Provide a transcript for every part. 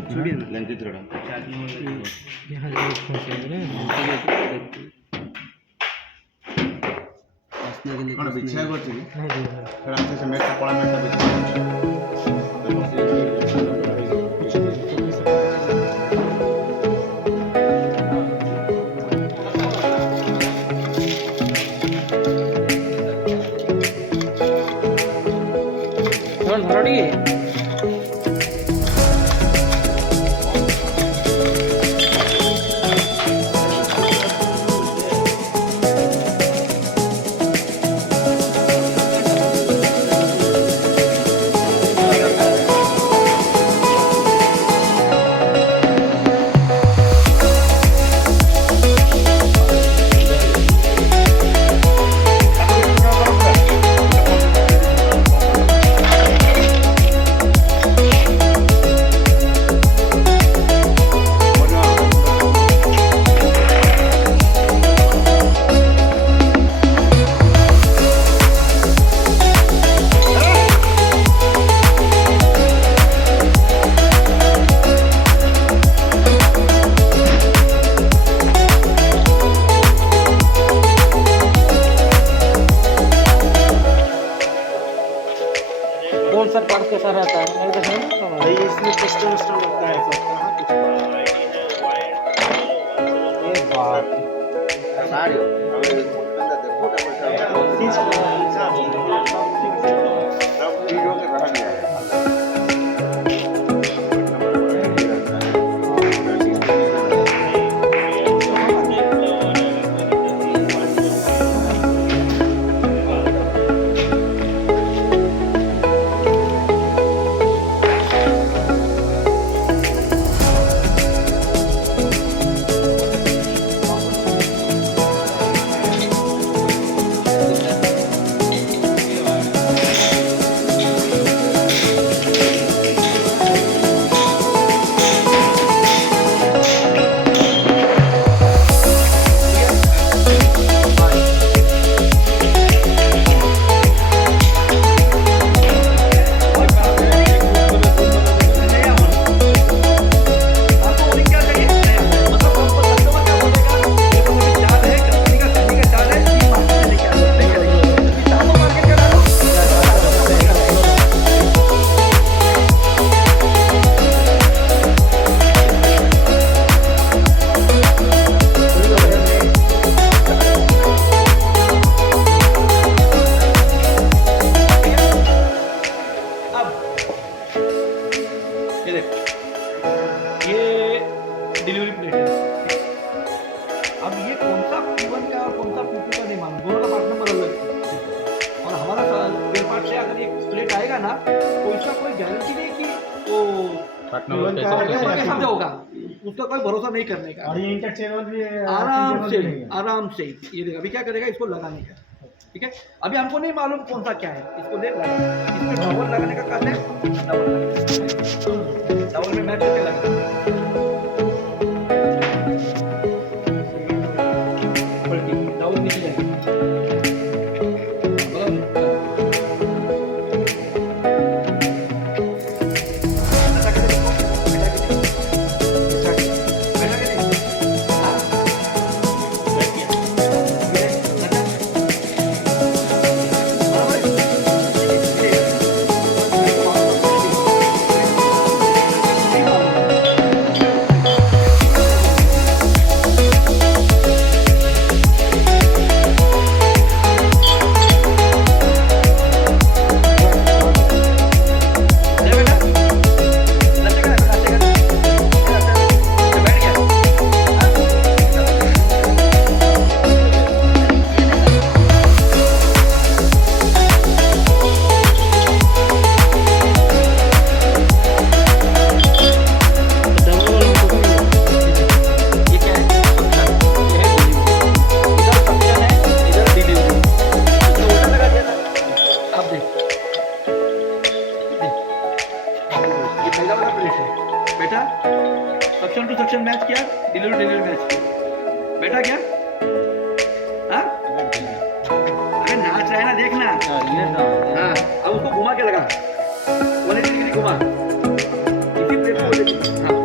लंकी थोड़ा यहाँ कौन बिछा करछि रास्ते से मेटा पड़ा मेटा बिछा धरो टिके कौन सा पार्ट कैसा रहता है मैं तो समझ भाई इसमें कस्टम लगता है सब ये बात सारी हमें देखो सब वीडियो के रह गया है डिलीवरी प्लेट है। अब ये कौन सा P1 का और कौन सा P2 का नहीं मालूम, दोनों का पार्ट नंबर अलग है। और हमारा स्पेयर पार्ट से अगर एक प्लेट आएगा ना तो इसका कोई गारंटी नहीं कि वो पार्ट नंबर कैसा होगा, उसका कोई भरोसा नहीं करने का। और ये इंटरचेंजेबल भी है, आराम से ये देखा अभी क्या करेगा, इसको लगाने का। ठीक है, अभी हमको नहीं मालूम कौन सा क्या है, इसको ले लगा, इसमें डबल लगाने का काम है, डबल में मैच करके लगा डबल नीचे जाएगा। बेटा सक्शन टू सक्शन मैच किया, डिलीवरी मैच किया बेटा, क्या हाँ अरे नाच रहा है ना, देखना। हाँ अब उसको घुमा के लगा 180 डिग्री घुमा, इसी प्लेट को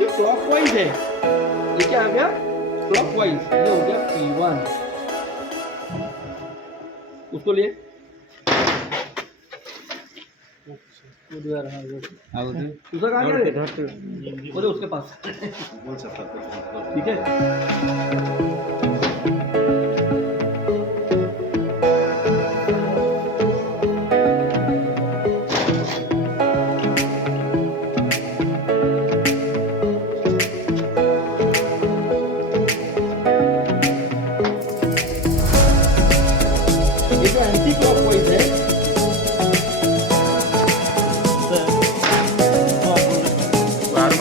जो क्लॉकवाइज है ये क्या आ गया क्लॉकवाइज, ये हो गया P1। उसको लिए दूसरा कहाँ गया रे? बोले उसके पास बोल सकता ठीक है। ये जो एंटी क्लॉकवाइज है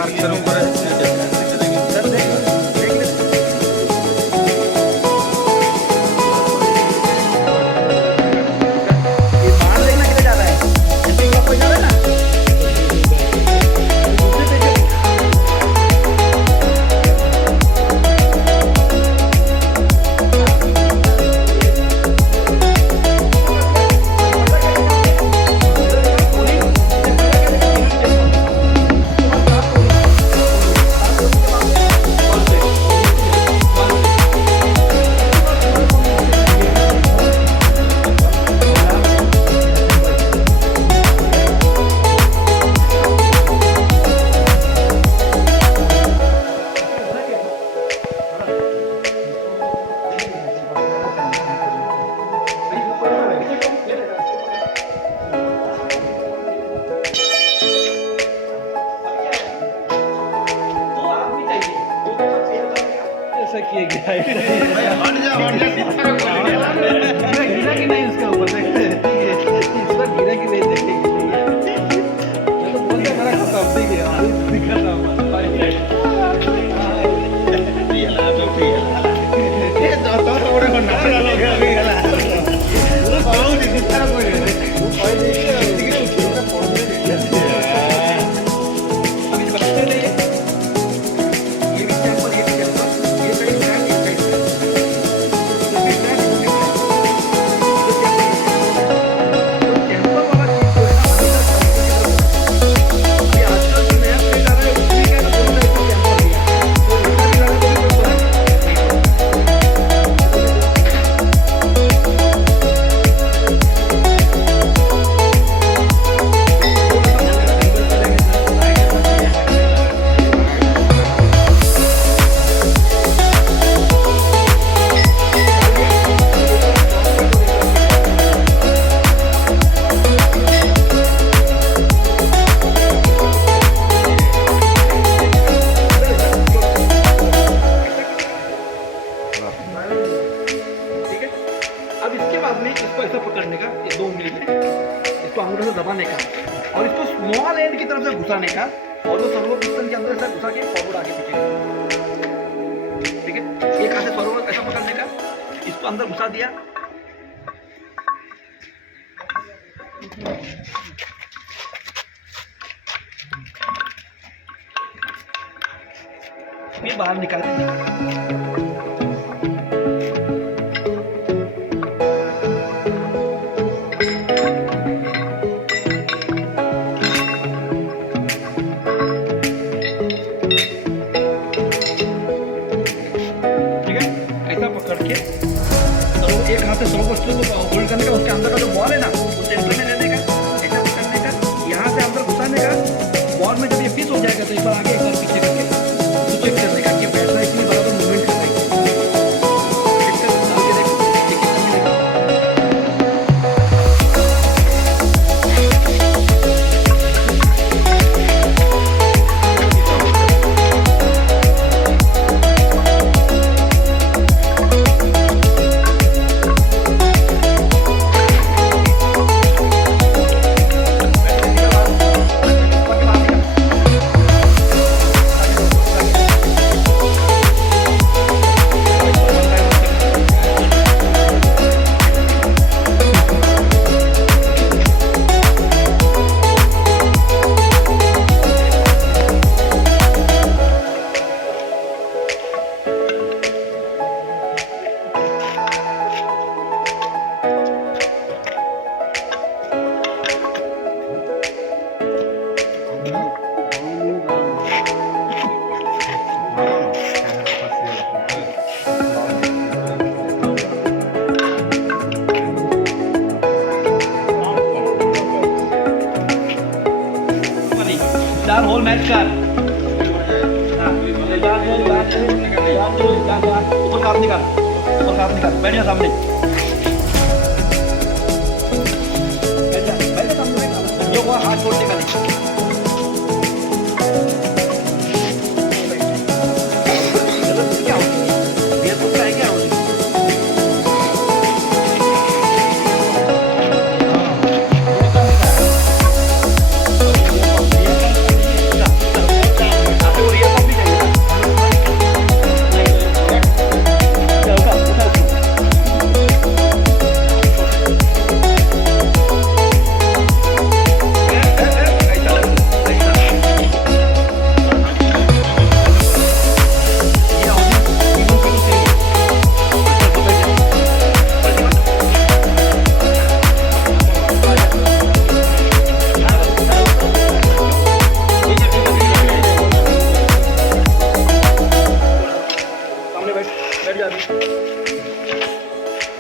सर ऊपर सर देख ले ये बाहर देखना किधर जा रहा है, एंटी क्लॉकवाइज जा रहा है ना दूसरे पेज ऐसा किया गया है। हट जा गिरा कि नहीं उसके ऊपर देखते हैं, इसका गिरा कि नहीं देखेंगे। मैं तो बोलते मेरा खत्म ठीक है, अभी दिखा था ये तो थोड़े को ना लगा अभी गला बहुत दिखता कोई नहीं अभी बच्चे ने ये भी सैंपल ये साइड ब्रांड ये साइड ठीक है। अब इसके बाद में इसको ऐसा पकड़ने का, ये 2 उंगली है, इसको अंगूठे से दबाने का और इसको स्मॉल एंड की तरफ से घुसाने का और वो सर्वो पिस्टन के अंदर ऐसा घुसा के फॉरवर्ड आगे पीछे। ठीक है, एक हाथ से सर्वो ऐसा पकड़ने का, इसको अंदर घुसा दिया, फिर बाहर निकाल देंगे। एक हाथ से स्लो को होल्ड करने का, उसके अंदर का जो बॉल है ना वो सेंटर में लेने का, ऐसा पकड़ने का, यहाँ से अंदर घुसाने का, बॉल में जब ये फिट हो जाएगा तो इस बार आगे एक बार पीछे करके तो चेक करने का कि बैठ रहा है कि नहीं, बराबर मूवमेंट कर रहा है। निकाल। हाँ, ऊपर का हाथ निकाल, ऊपर का हाथ निकाल, बैठ जा सामने। बैठ जा सामने, जो हुआ हाथ छोड़ने का नहीं। क्या हो? ये तो क्या है क्या हो?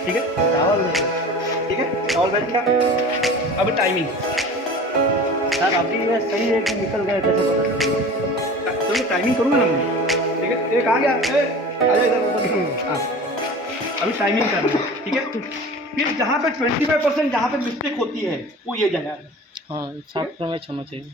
ठीक है, ठीक है, टॉवल बैठ गया। अब टाइमिंग सर अभी ये सही है कि निकल गए, कैसे पता चलेगा? तो मैं टाइमिंग करूँगा ना मैं, ठीक है। ये कहाँ गया? आजा इधर। हाँ, अभी टाइमिंग करना है, ठीक है। फिर जहाँ पे 25% जहाँ पे मिस्टेक होती है वो ये जगह है। हाँ, साफ मैच होना चाहिए।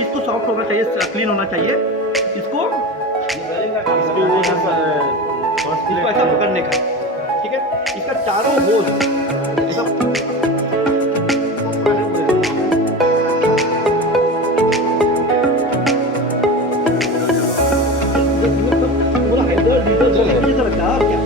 इसको सॉफ्ट होना चाहिए, क्लीन होना चाहिए। इसको ऐसा पकड़ने का, ठीक है। इसका चारों होल ऐसा पूरा हैंडल डीजल लगता है क्या?